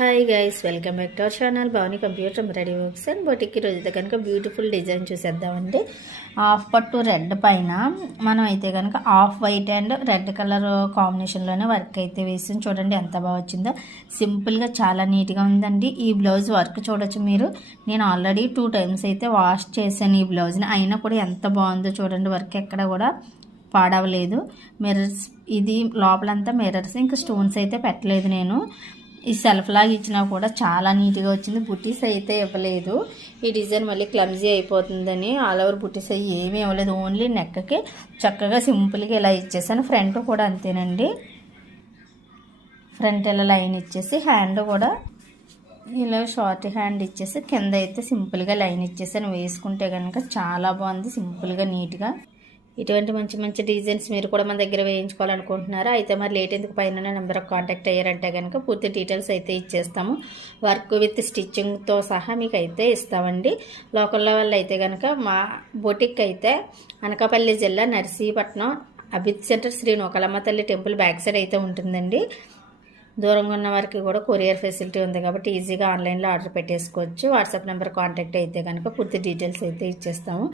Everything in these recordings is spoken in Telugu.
Hi guys, welcome back to our channel Bhavani computer ready works and బొటిక్కి రోజు కనుక బ్యూటిఫుల్ డిజైన్ చూసేద్దామండి. హాఫ్ పట్టు రెడ్ పైన మనం అయితే కనుక off white and red colour కాంబినేషన్లోనే వర్క్ అయితే వేసి చూడండి ఎంత బాగా వచ్చిందో. సింపుల్గా చాలా నీట్గా ఉందండి. ఈ బ్లౌజ్ వర్క్ చూడొచ్చు మీరు. నేను ఆల్రెడీ 2 times అయితే వాష్ చేశాను ఈ బ్లౌజ్ని, అయినా కూడా ఎంత బాగుందో చూడండి. వర్క్ ఎక్కడ కూడా పాడవలేదు. మిర్రర్స్ ఇది లోపలంతా మిర్రర్స్, ఇంకా స్టోన్స్ అయితే పెట్టలేదు. నేను ఈ సెల్ఫ్ లాగా ఇచ్చినా కూడా చాలా నీట్గా వచ్చింది. బుటీస్ అయితే ఇవ్వలేదు. ఈ డిజైన్ మళ్ళీ క్లమ్జీ అయిపోతుందని ఆల్ ఓవర్ బుటీస్ అవి ఏమీ ఇవ్వలేదు. ఓన్లీ నెక్కి చక్కగా సింపుల్గా ఇలా ఇచ్చేసాను. ఫ్రంట్ కూడా అంతేనండి. ఫ్రంట్ ఇలా లైన్ ఇచ్చేసి హ్యాండ్ కూడా ఇలా షార్ట్ హ్యాండ్ ఇచ్చేసి కింద అయితే సింపుల్గా లైన్ ఇచ్చేసాను. వేసుకుంటే కనుక చాలా బాగుంది, సింపుల్గా నీట్గా. ఇటువంటి మంచి మంచి డిజైన్స్ మీరు కూడా మన దగ్గర వేయించుకోవాలనుకుంటున్నారా? అయితే మరి లేట్ ఎందుకు పైన నెంబర్కి కాంటాక్ట్ అయ్యారంటే కనుక పూర్తి డీటెయిల్స్ అయితే ఇచ్చేస్తాము. వర్క్ విత్ స్టిచ్చింగ్తో సహా మీకు అయితే ఇస్తామండి. లోకల్లో వాళ్ళు అయితే కనుక మా బొటిక్ అయితే అనకాపల్లి జిల్లా నర్సీపట్నం అభిత్ సెంటర్ శ్రీ నూకాలమ్మ తల్లి టెంపుల్ బ్యాక్ సైడ్ అయితే ఉంటుందండి. దూరంగా ఉన్న వారికి కూడా కొరియర్ ఫెసిలిటీ ఉంది కాబట్టి ఈజీగా ఆన్లైన్లో ఆర్డర్ పెట్టేసుకోవచ్చు. వాట్సాప్ నెంబర్ కాంటాక్ట్ అయితే కనుక పూర్తి డీటెయిల్స్ అయితే ఇచ్చేస్తాము.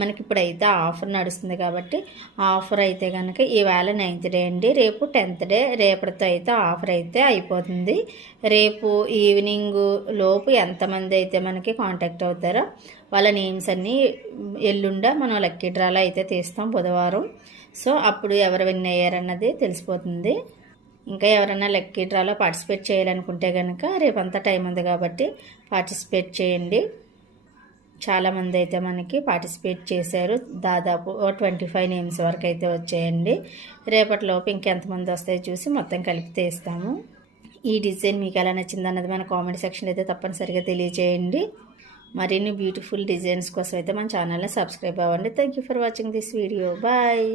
మనకి ఇప్పుడైతే ఆఫర్ నడుస్తుంది కాబట్టి ఆఫర్ అయితే కనుక ఈవేళ 9th డే అండి, రేపు 10th డే. రేపటితో అయితే ఆఫర్ అయితే అయిపోతుంది. రేపు ఈవినింగ్ లోపు ఎంతమంది అయితే మనకి కాంటాక్ట్ అవుతారో వాళ్ళ నేమ్స్ అన్నీ ఎల్లుండ మనం లక్కీ డ్రాలో అయితే తీస్తాం బుధవారం. సో అప్పుడు ఎవరు విన్ అయ్యారన్నది తెలిసిపోతుంది. ఇంకా ఎవరైనా లక్కీ డ్రాలో పార్టిసిపేట్ చేయాలనుకుంటే కనుక రేపంతా టైం ఉంది కాబట్టి పార్టిసిపేట్ చేయండి. చాలామంది అయితే మనకి పార్టిసిపేట్ చేశారు. దాదాపు 25 నేమ్స్ వరకు అయితే వచ్చాయండి. రేపటిలోపు ఇంకెంతమంది వస్తాయో చూసి మొత్తం కలిపితే ఇస్తాము. ఈ డిజైన్ మీకు ఎలా నచ్చింది అన్నది మన కామెంట్ సెక్షన్లో అయితే తప్పనిసరిగా తెలియజేయండి. మరిన్ని బ్యూటిఫుల్ డిజైన్స్ కోసం అయితే మన ఛానల్ని సబ్స్క్రైబ్ అవ్వండి. Thank you for watching this video. Bye.